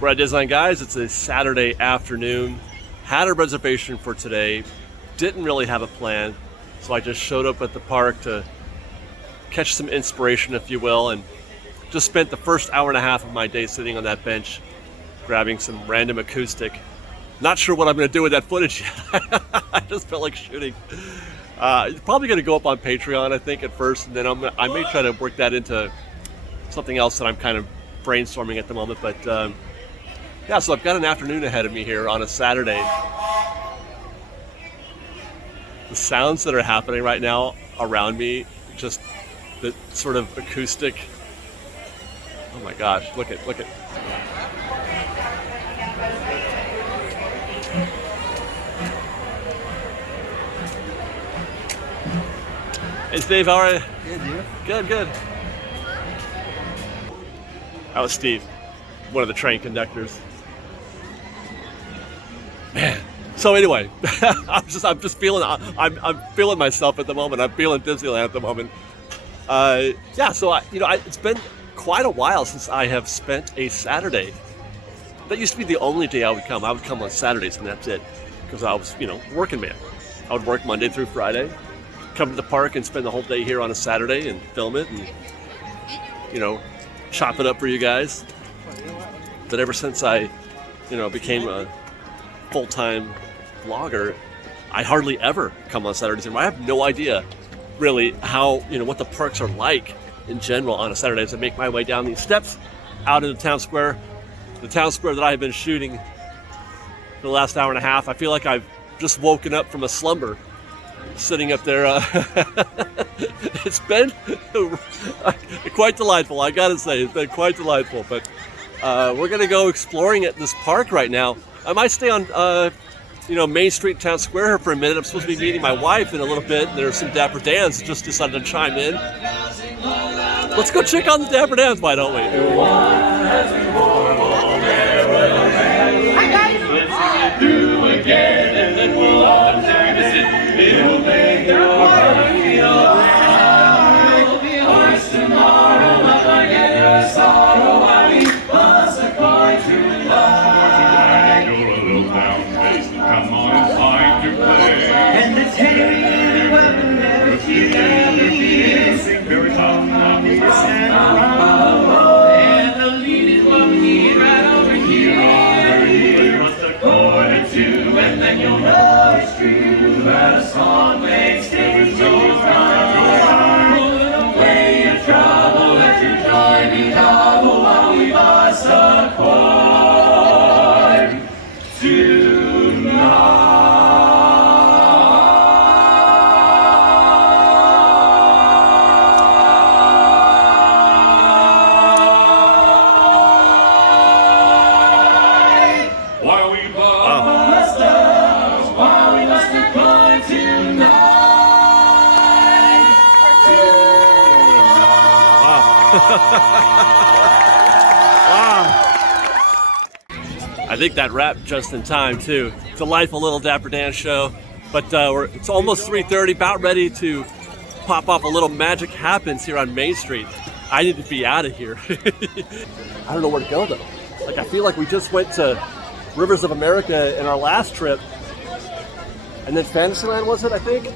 We're at Disneyland, guys. It's a Saturday afternoon. Had a reservation for today. Didn't really have a plan, so I just showed up at the park to catch some inspiration, if you will, and just spent the first hour and a half of my day sitting on that bench, grabbing some random acoustic. Not sure what I'm going to do with that footage yet. I just felt like shooting. It's probably going to go up on Patreon, I think, at first, and then I may try to work that into something else that I'm kind of brainstorming at the moment. But yeah, so I've got an afternoon ahead of me here on a Saturday. The sounds that are happening right now around me, just the sort of acoustic. Oh my gosh, look at. Hey Steve, how are you? Good, you? Good. That was Steve, one of the train conductors. Man. So anyway, I'm just feeling. I'm feeling myself at the moment. I'm feeling Disneyland at the moment. Yeah. So it's been quite a while since I have spent a Saturday. That used to be the only day I would come. I would come on Saturdays and that's it, because I was working man. I would work Monday through Friday. Come to the park and spend the whole day here on a Saturday and film it and chop it up for you guys. But ever since I became a full-time vlogger, I hardly ever come on Saturdays anymore. I have no idea really how what the parks are like in general on a Saturday. As I make my way down these steps out into town square, the town square that I have been shooting for the last hour and a half. I feel like I've just woken up from a slumber sitting up there. It's been quite delightful, I gotta say. It's been quite delightful. But we're gonna go exploring at this park right now. I might stay on Main Street, Town Square here for a minute. I'm supposed to be meeting my wife in a little bit. There's some Dapper Dans that just decided to chime in. Let's go check out the Dapper Dans, why don't we? Hi guys! Let's do again, and then we'll all turn to sit. It'll make your heart feel alive. It'll be ours tomorrow, not forget your sorrow. While we bus a coin to life. You're a little down-faced, come on and find your place. And the tale will never feel. Sing very tough, not be sad. And the lead is what we need right over here. Just a chord or two, and then you'll know it's true. That a song makes things go fine. Pulling away your trouble, let your joy be double while we bus a chord tonight. While we bus a chord tonight. Wow. I think that wrapped just in time too. Delightful little Dapper Dan show. But it's almost 3:30, about ready to pop off a little magic happens here on Main Street. I need to be out of here. I don't know where to go though. Like, I feel like we just went to Rivers of America in our last trip. And then Fantasyland, was it, I think?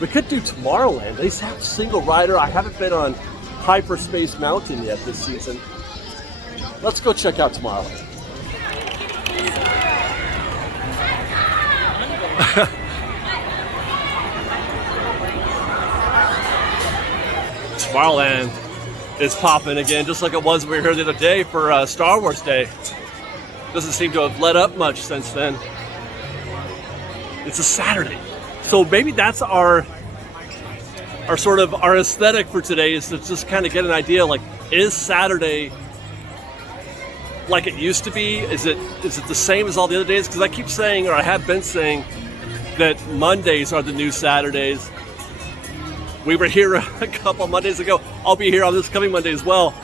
We could do Tomorrowland. They have single rider. I haven't been on Hyperspace Mountain yet this season. Let's go check out Tomorrowland. Tomorrowland is popping again, just like it was when we were here the other day for Star Wars Day. Doesn't seem to have let up much since then. It's a Saturday. So maybe that's our sort of our aesthetic for today, is to just kind of get an idea, like, is Saturday like it used to be? Is it the same as all the other days? Because I keep saying, or I have been saying, that Mondays are the new Saturdays. We were here a couple Mondays ago. I'll be here on this coming Monday as well.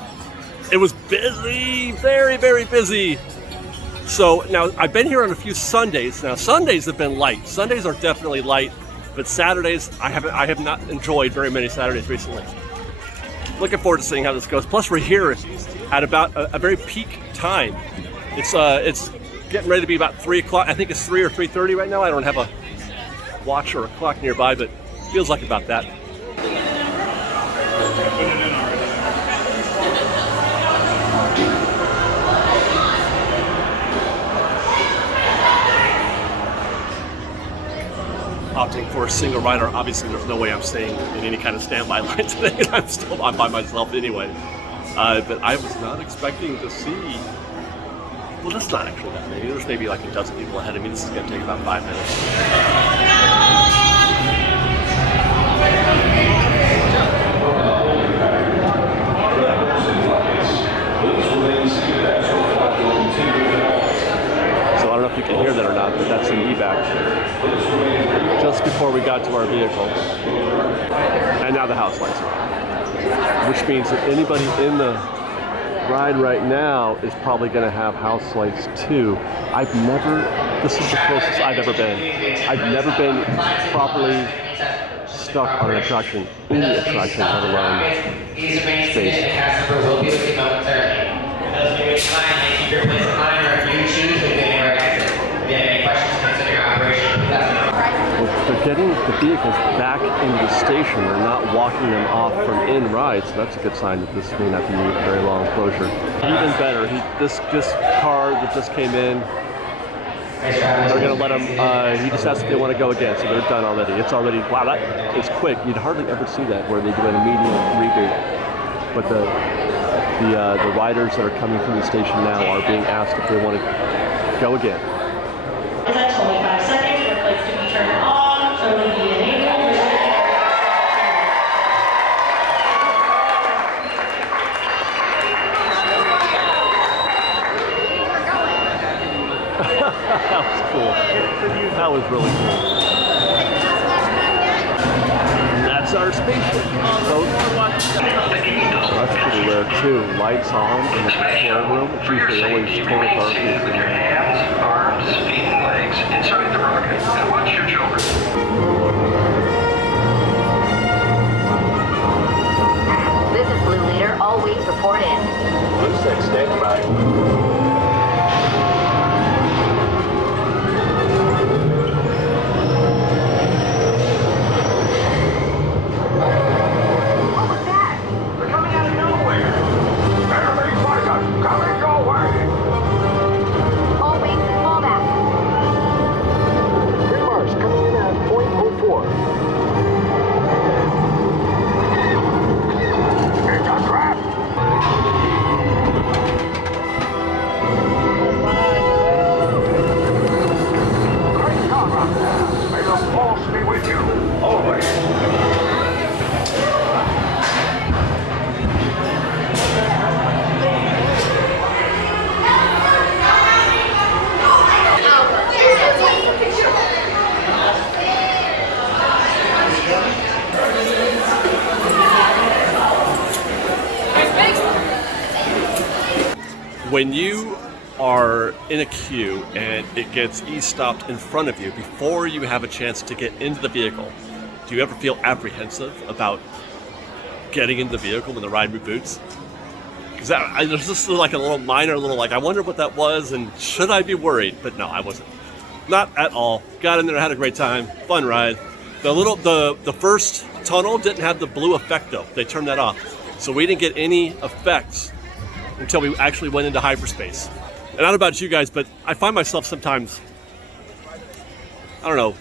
It was busy, very, very busy. So now I've been here on a few Sundays. Now Sundays have been light. Sundays are definitely light, but Saturdays I have not enjoyed very many Saturdays recently. looking forward to seeing how this goes. Plus, we're here at about a very peak time. It's getting ready to be about 3 o'clock. I think it's 3 or 3:30 right now. I don't have a watch or a clock nearby, but it feels like about that. Opting for a single rider. Obviously, there's no way I'm staying in any kind of standby line today. I'm by myself anyway. But I was not expecting to see. Well, that's not actually that many. There's maybe like a dozen people ahead of me. This is going to take about 5 minutes. So I don't know if you can hear that or not, but that's an evac. Just before we got to our vehicle. And now the house lights are on. Which means that anybody in the ride right now is probably going to have house lights too. This is the closest I've ever been. I've never been properly stuck on an attraction, any attraction, let alone space. Will be with you momentarily. Those of you kindly keep your place in line, or if you choose to get anywhere exit. If you have any questions concerning our operation, they're getting the vehicles back into the station. They're not walking them off from in ride, so that's a good sign that this may not be a very long closure. Even better, this car that just came in, they're going to let him, he just asked if they want to go again, so they're done already. It's already, wow, that is quick. You'd hardly ever see that where they do an immediate reboot. But the riders that are coming from the station now are being asked if they want to go again. Is that 25 seconds? Your plates to be turned on, totally be enabled. That was cool. That was really cool. And that's our spaceship. That's pretty rare too. Lights on in the control room. It's usually always total darkness in there. Hands, arms, feet, and legs inside the rocket. And watch your children. This is Blue Leader. All wings report in. Blue 6, stand by. When you are in a queue and it gets e-stopped in front of you before you have a chance to get into the vehicle, do you ever feel apprehensive about getting into the vehicle when the ride reboots? Because there's just like a little minor like, I wonder what that was and should I be worried? But no, I wasn't. Not at all. Got in there, had a great time, fun ride. The first tunnel didn't have the blue effect though. They turned that off. So we didn't get any effects until we actually went into hyperspace. And I don't know about you guys, but I find myself sometimes, I don't know,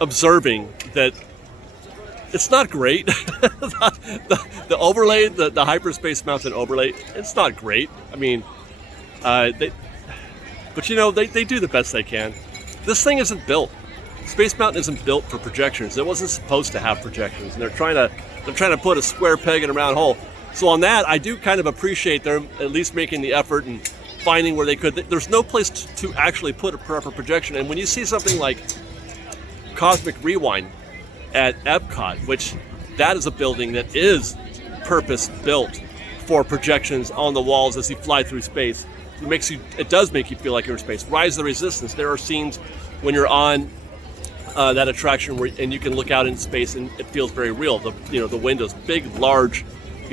observing that it's not great. the overlay, the hyperspace mountain overlay, it's not great. I mean, but you know, they do the best they can. This thing isn't built. Space Mountain isn't built for projections. It wasn't supposed to have projections, and they're trying to put a square peg in a round hole. So on that, I do kind of appreciate them at least making the effort and finding where they could. There's no place to actually put a proper projection. And when you see something like Cosmic Rewind at Epcot, which that is a building that is purpose-built for projections on the walls as you fly through space, it does make you feel like you're in space. Rise of the Resistance, there are scenes when you're on that attraction and you can look out in space and it feels very real. The windows, big, large,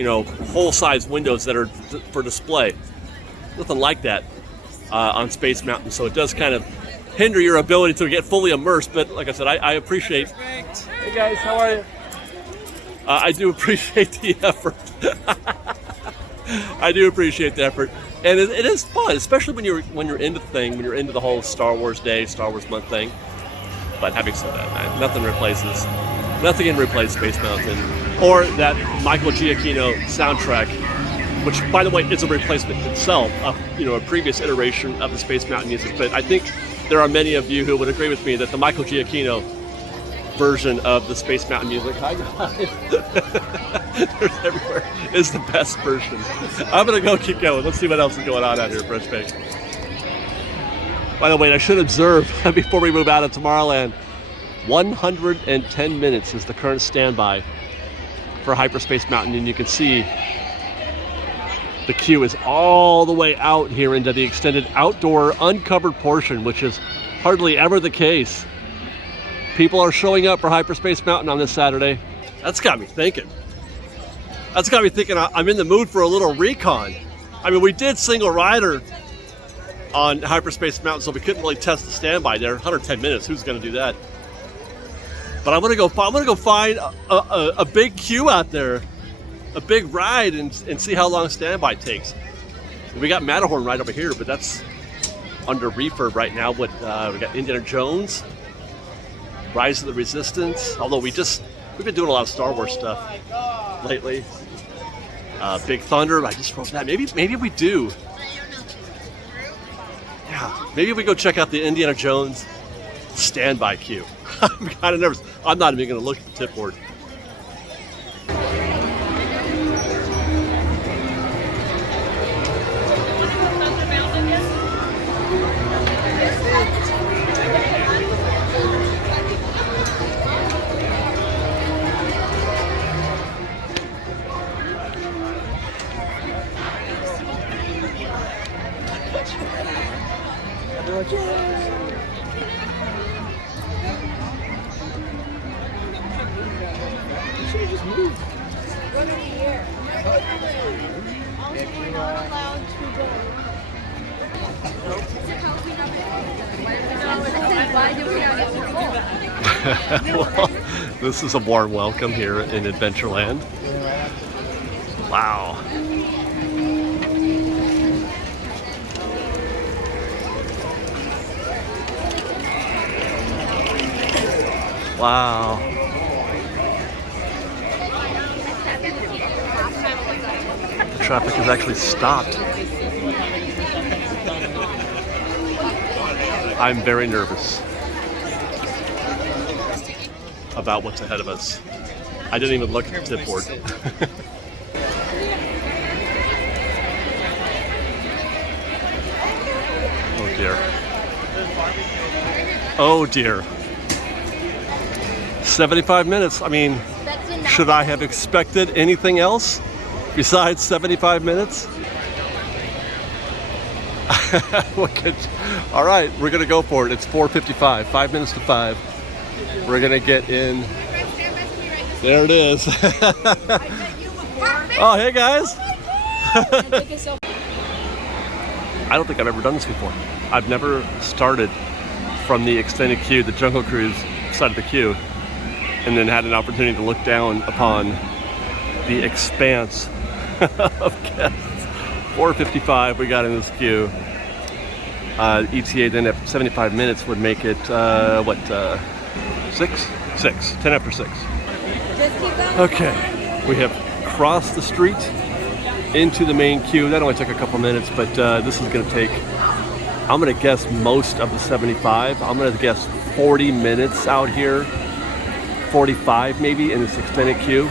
you know, whole size windows that are for display. Nothing like that on Space Mountain, so it does kind of hinder your ability to get fully immersed. But like I said, I appreciate. Hey guys, how are you? I do appreciate the effort. I do appreciate the effort, and it is fun, especially when you're into the thing, when you're into the whole Star Wars Day, Star Wars Month thing. But having said that, man, nothing can replace Space Mountain or that Michael Giacchino soundtrack, which, by the way, is a replacement itself of, you know, a previous iteration of the Space Mountain music. But I think there are many of you who would agree with me that the Michael Giacchino version of the Space Mountain music, hi guys, there's everywhere, is the best version. I'm gonna go keep going. Let's see what else is going on out here, Fresh Baked. By the way, I should observe before we move out of Tomorrowland, 110 minutes is the current standby for Hyperspace Mountain, and you can see the queue is all the way out here into the extended outdoor uncovered portion, which is hardly ever the case. People are showing up for Hyperspace Mountain on this Saturday. That's got me thinking. I'm in the mood for a little recon. I mean, we did single rider on Hyperspace Mountain, so we couldn't really test the standby there. 110 minutes, who's gonna do that? But I'm gonna go find a big queue out there, a big ride, and see how long standby takes. We got Matterhorn right over here, but that's under refurb right now. We got Indiana Jones, Rise of the Resistance, although we've been doing a lot of Star Wars stuff lately. Big Thunder, I just wrote that. Maybe we do. Yeah, maybe we go check out the Indiana Jones standby queue. I'm kind of nervous. I'm not even going to look at the tip board. Well, this is a warm welcome here in Adventureland. Wow. Wow. The traffic has actually stopped. I'm very nervous about what's ahead of us. I didn't even look at the tip board. Oh dear. Oh dear. 75 minutes. I mean, should I have expected anything else besides 75 minutes? All right, we're gonna go for it. It's 4:55, 5 minutes to 5. We're gonna get in. There it is. Oh, hey guys. I don't think I've ever done this before. I've never started from the extended queue, the Jungle Cruise side of the queue, and then had an opportunity to look down upon the expanse of guests. 4:55 we got in this queue. ETA then at 75 minutes would make it, 6? 6, 10 after 6. Okay, we have crossed the street into the main queue. That only took a couple minutes, but this is gonna take, I'm gonna guess most of the 75. I'm gonna guess 40 minutes out here, 45 maybe in this extended queue,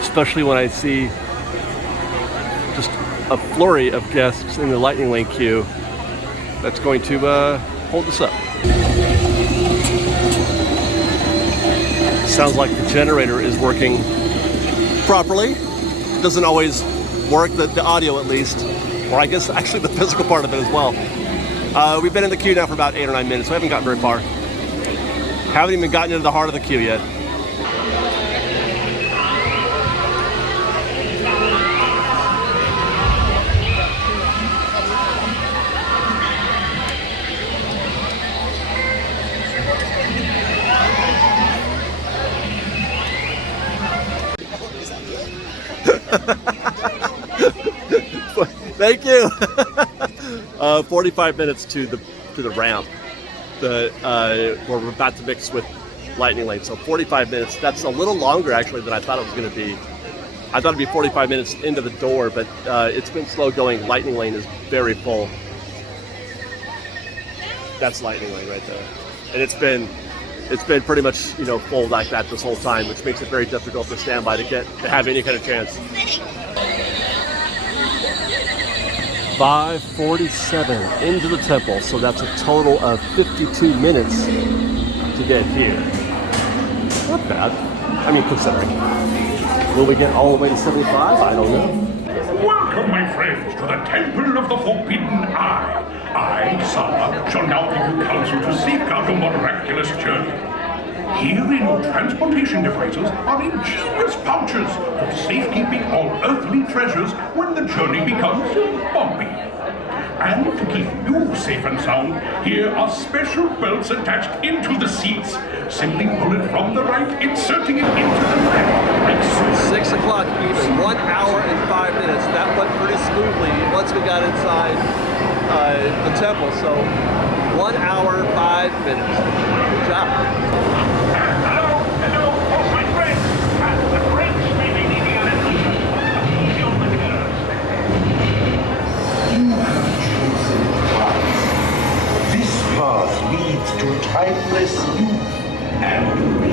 especially when I see just a flurry of guests in the Lightning Lane queue that's going to hold us up. Sounds like the generator is working properly. It doesn't always work, the audio at least, or I guess actually the physical part of it as well. We've been in the queue now for about 8 or 9 minutes, so we haven't gotten very far. Haven't even gotten into the heart of the queue yet. Thank you. 45 minutes to the ramp. Where we're about to mix with Lightning Lane. So 45 minutes. That's a little longer actually than I thought it was going to be. I thought it'd be 45 minutes into the door, but it's been slow going. Lightning Lane is very full. That's Lightning Lane right there, and it's been pretty much full like that this whole time, which makes it very difficult to stand by to have any kind of chance. 5:47 into the temple, so that's a total of 52 minutes to get here. Not bad. I mean, considering. Will we get all the way to 75? I don't know. Welcome, my friends, to the Temple of the Forbidden Eye. I, Sala, shall now give you counsel to safeguard your miraculous journey. Herein, your transportation devices are ingenious pouches for safekeeping all earthly treasures when the journey becomes bumpy. And to keep you safe and sound, here are special belts attached into the seats. Simply pull it from the right, inserting it into the left, like so. 6 o'clock even, 1 hour and 5 minutes. That went pretty smoothly once we got inside the temple. So 1 hour, 5 minutes. Good job. Hello, oh, my friends. The French may be needing a little This path leads to timeless youth and beauty.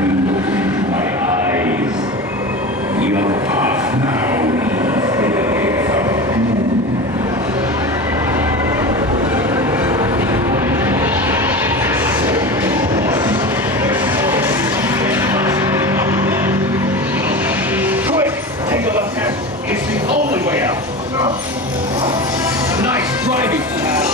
You look into my eyes. Your path now leads to the gates of doom. Quick, take a look at it. It's the only way out. Nice driving, pal.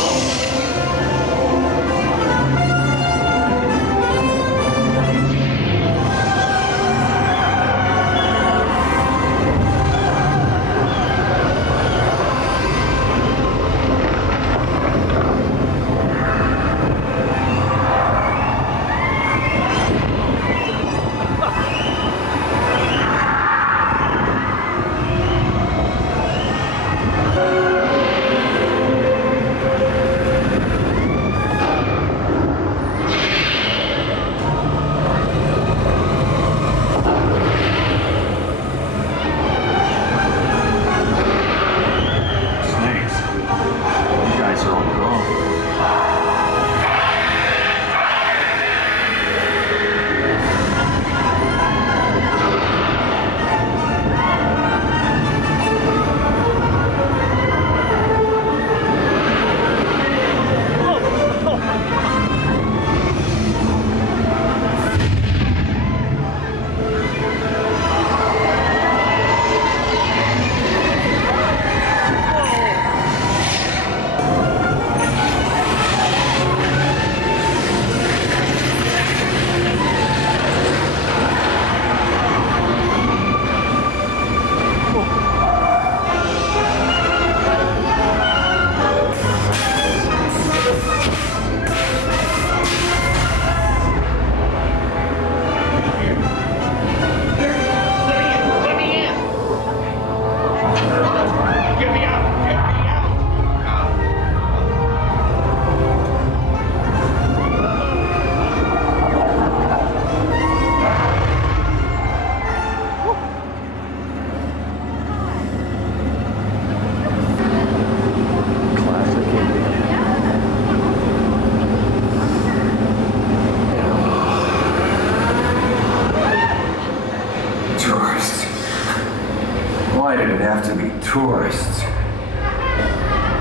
tourists.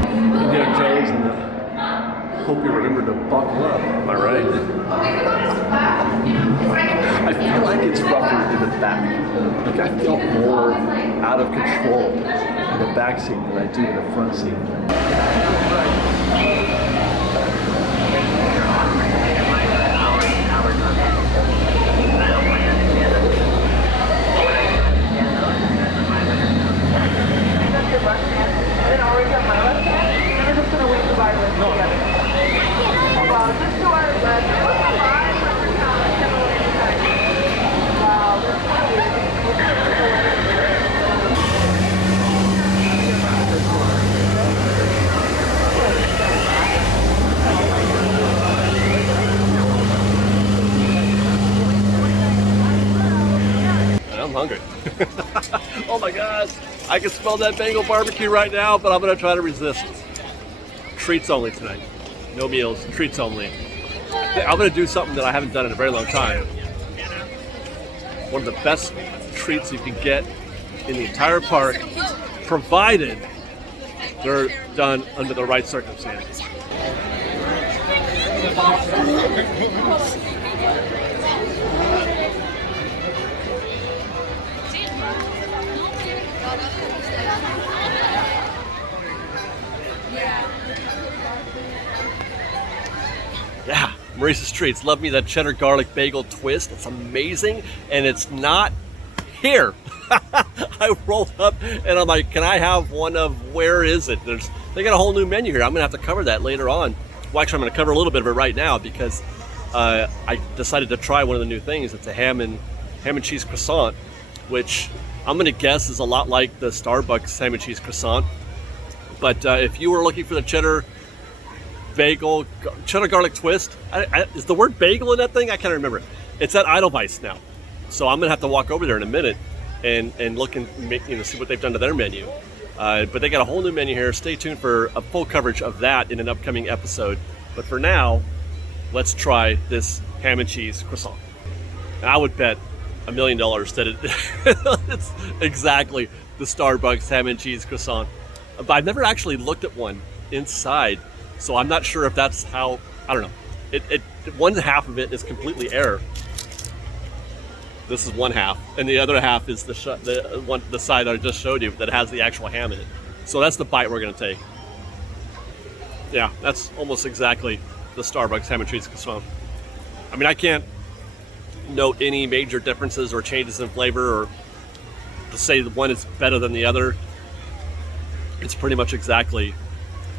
Indiana Jones and hope you remember to buckle up. Am I right? I feel like it's rougher in the back. Like I feel more out of control in the back seat than I do in the front seat. hungry. Oh my gosh, I can smell that Bengal barbecue right now, but I'm gonna try to resist. Treats only tonight. No meals, treats only. I'm gonna do something that I haven't done in a very long time. One of the best treats you can get in the entire park, provided they're done under the right circumstances. Yeah, Maurice's Treats. Love me that cheddar garlic bagel twist. It's amazing, and it's not here. I rolled up and I'm like, can I have one of, where is it? They got a whole new menu here. I'm gonna have to cover that later on. Well, actually, I'm gonna cover a little bit of it right now because I decided to try one of the new things. It's a ham and cheese croissant, which I'm gonna guess is a lot like the Starbucks ham and cheese croissant. But if you were looking for the cheddar garlic twist, is the word bagel in that thing? I can't remember. It's at Edelweiss now, so I'm gonna have to walk over there in a minute and look and see what they've done to their menu. But they got a whole new menu here. Stay tuned for a full coverage of that in an upcoming episode. But for now, let's try this ham and cheese croissant. And I would bet $1 million that it's exactly the Starbucks ham and cheese croissant. But I've never actually looked at one inside, so I'm not sure if that's how. I don't know. One half of it is completely air. This is one half, and the other half is the side I just showed you that has the actual ham in it. So that's the bite we're gonna take. Yeah, that's almost exactly the Starbucks ham and cheese croissant. I mean, I can't note any major differences or changes in flavor, or to say that one is better than the other. It's pretty much exactly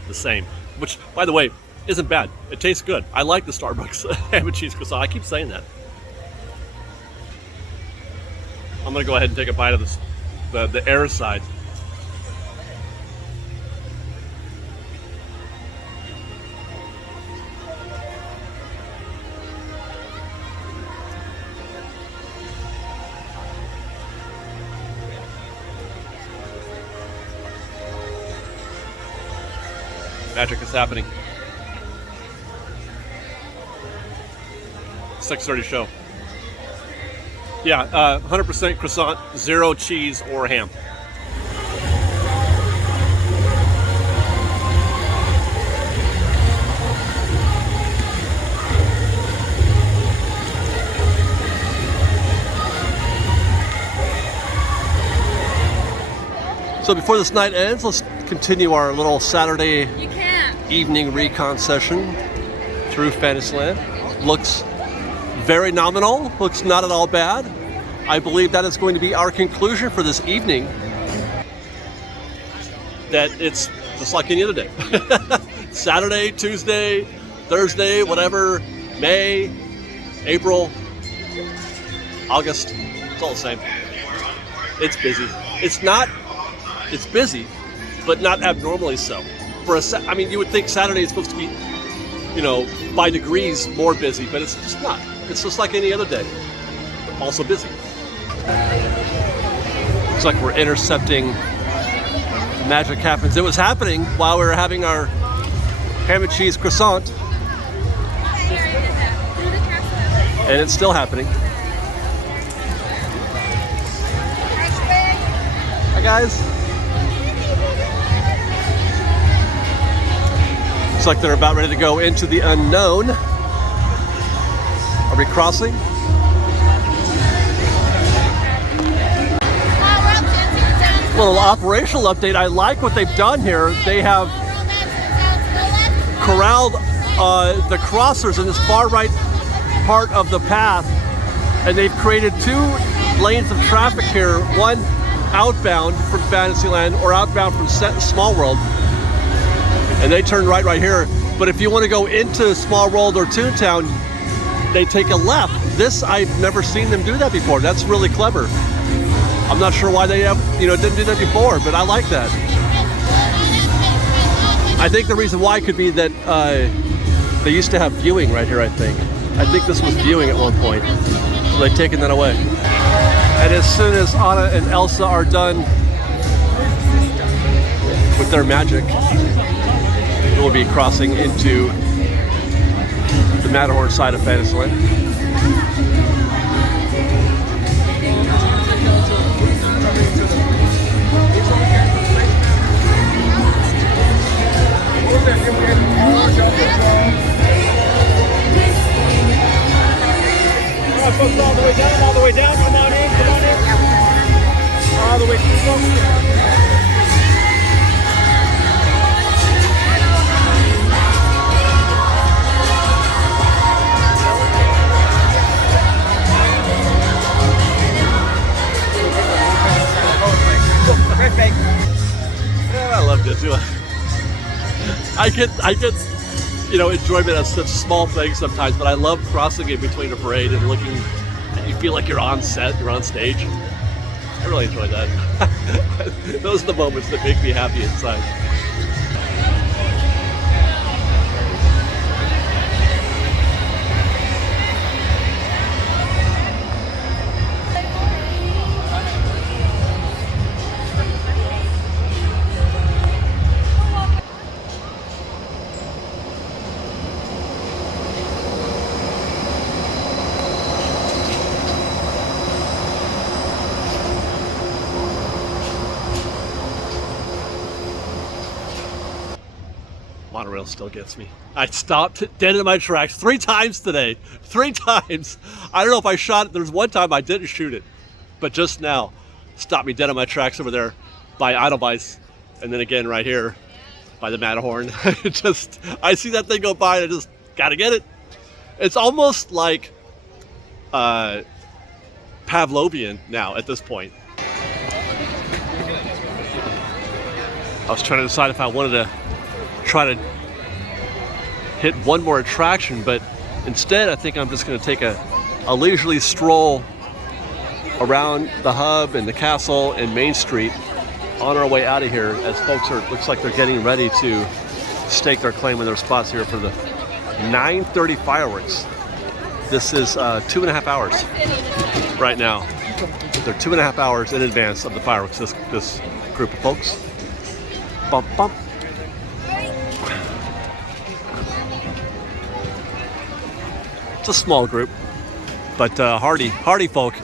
the same, which, by the way, isn't bad. It tastes good. I like the Starbucks ham and cheese croissant. I keep saying that. I'm gonna go ahead and take a bite of this, the air side. Magic is happening. 6:30 show. Yeah, 100% croissant, 0 cheese or ham. So before this night ends, let's continue our little Saturday evening recon session through Fantasyland. Looks very nominal, looks not at all bad. I believe that is going to be our conclusion for this evening. That it's just like any other day. Saturday, Tuesday, Thursday, whatever, May, April, August, it's all the same. It's busy. It's busy, but not abnormally so. I mean, you would think Saturday is supposed to be, by degrees more busy, but it's just not. It's just like any other day, also busy. Looks like we're intercepting Magic Happens. It was happening while we were having our ham and cheese croissant, and it's still happening. Hi guys. Looks like they're about ready to go into the unknown. Are we crossing? Little operational update. I like what they've done here. They have corralled the crossers in this far right part of the path, and they've created 2 lanes of traffic here. One outbound from Fantasyland or outbound from Small World, and they turn right here. But if you want to go into Small World or Toontown, they take a left. This, I've never seen them do that before. That's really clever. I'm not sure why they didn't do that before, but I like that. I think the reason why could be that they used to have viewing right here, I think. I think this was viewing at one point, so they've taken that away. And as soon as Anna and Elsa are done with their magic, we'll be crossing into the Matterhorn side of Fantasyland. All the way down, all the way down, come on in, come on in. All the way through. Yeah, I love it too. I get, you know, enjoyment out of such small things sometimes, but I love crossing in between a parade and looking. You feel like you're on set, you're on stage. I really enjoy that. Those are the moments that make me happy inside. Monorail still gets me. I stopped dead in my tracks 3 times today. 3 times. I don't know if I shot it. There's one time I didn't shoot it, but just now stopped me dead in my tracks over there by Edelweiss, and then again right here by the Matterhorn. I see that thing go by and I just gotta get it. It's almost like Pavlovian now at this point. I was trying to decide if I wanted to try to hit one more attraction, but instead I think I'm just going to take a leisurely stroll around the hub and the castle and Main Street on our way out of here, as folks are, looks like they're getting ready to stake their claim in their spots here for the 9:30 fireworks. This is 2.5 hours right now. They're 2.5 hours in advance of the fireworks, this group of folks. Bump, bump. It's a small group, but hardy folk.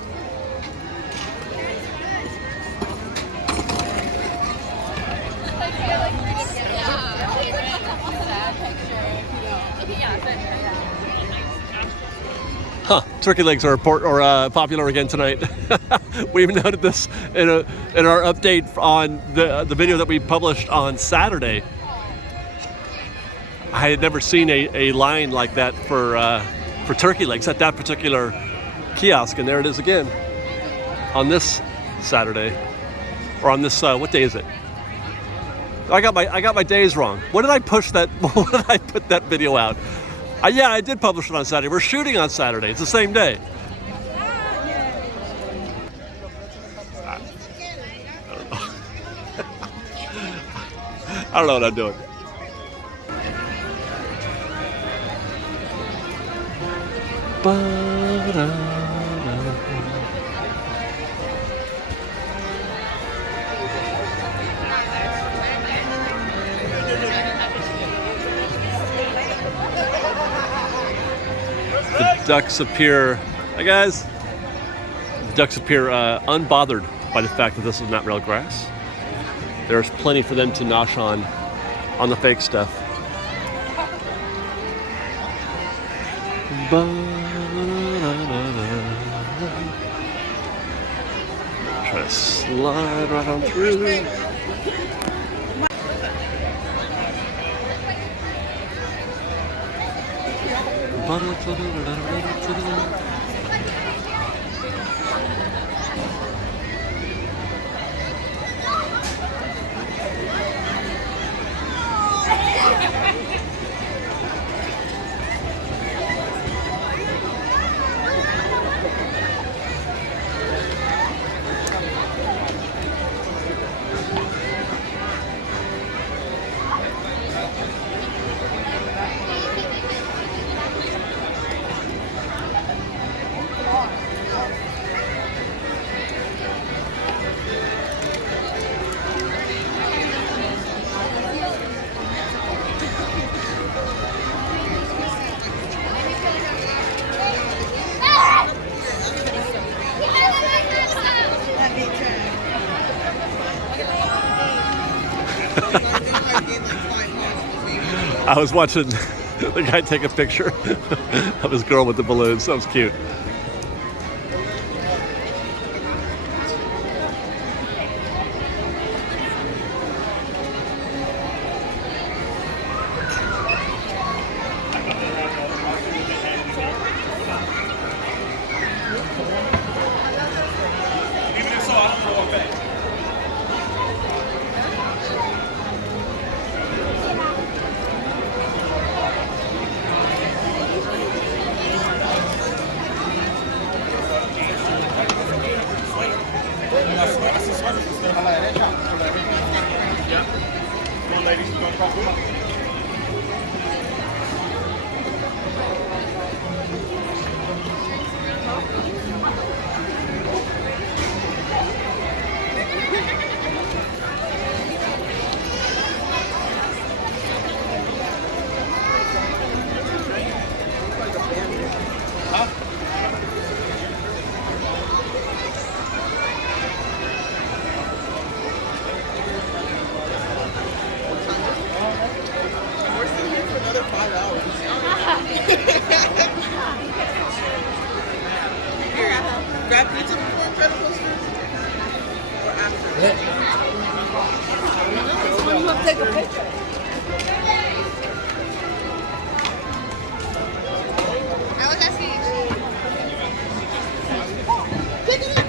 Turkey legs are popular again tonight. We even noted this in our update on the video that we published on Saturday. I had never seen a line like that for turkey legs at that particular kiosk, and there it is again on this Saturday, or on this what day is it? I got my days wrong. When did I push that? When did I put that video out? Yeah, I did publish it on Saturday. We're shooting on Saturday. It's the same day. I don't know what I'm doing. The ducks appear, hi guys. The ducks appear unbothered by the fact that this is not real grass. There's plenty for them to nosh on the fake stuff. Try to slide right on through. I was watching the guy take a picture of his girl with the balloons. That was cute. Grab pizza before Incredibles? Or after? You want to take a picture? I was asking you. Pick it up.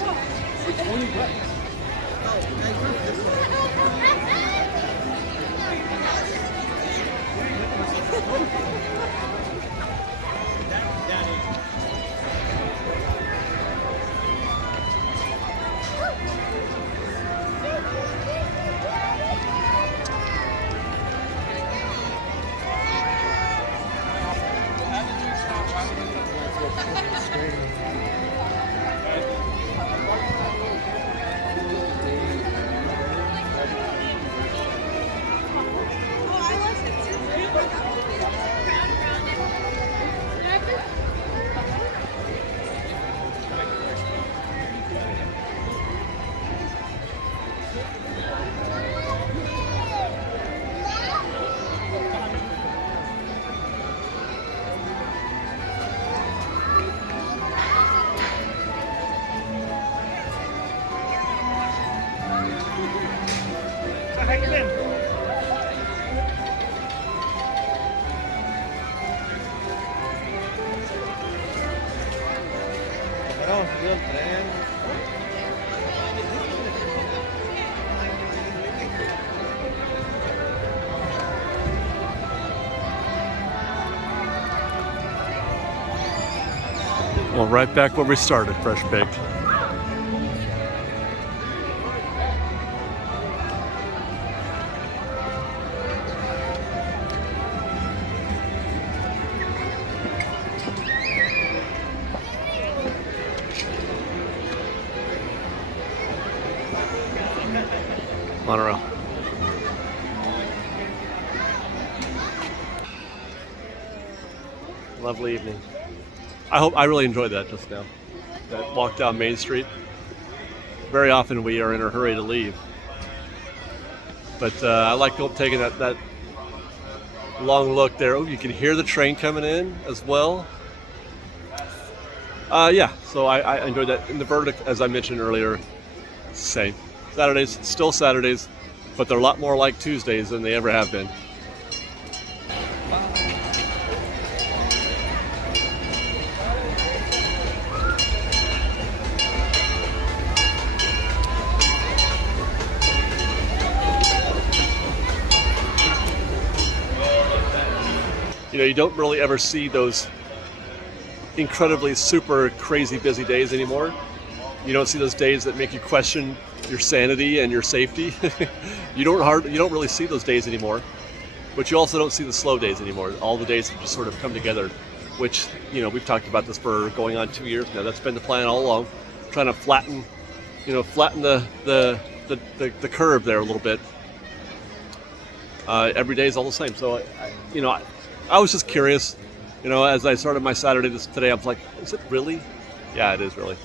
Well, right back where we started, fresh baked. Monorail. Lovely evening. I really enjoyed that just now. That walk down Main Street. Very often we are in a hurry to leave. But I like taking that long look there. Oh, you can hear the train coming in as well. Yeah, so I enjoyed that. And the verdict, as I mentioned earlier, same. Saturdays, still Saturdays, but they're a lot more like Tuesdays than they ever have been. You know, you don't really ever see those incredibly super crazy busy days anymore. You don't see those days that make you question your sanity and your safety. You don't really see those days anymore. But you also don't see the slow days anymore. All the days have just sort of come together, which, you know, we've talked about this for going on 2 years now. That's been the plan all along, trying to flatten the curve there a little bit. Every day is all the same. So, I was just curious, as I started my Saturday today, I was like, is it really? Yeah, it is really.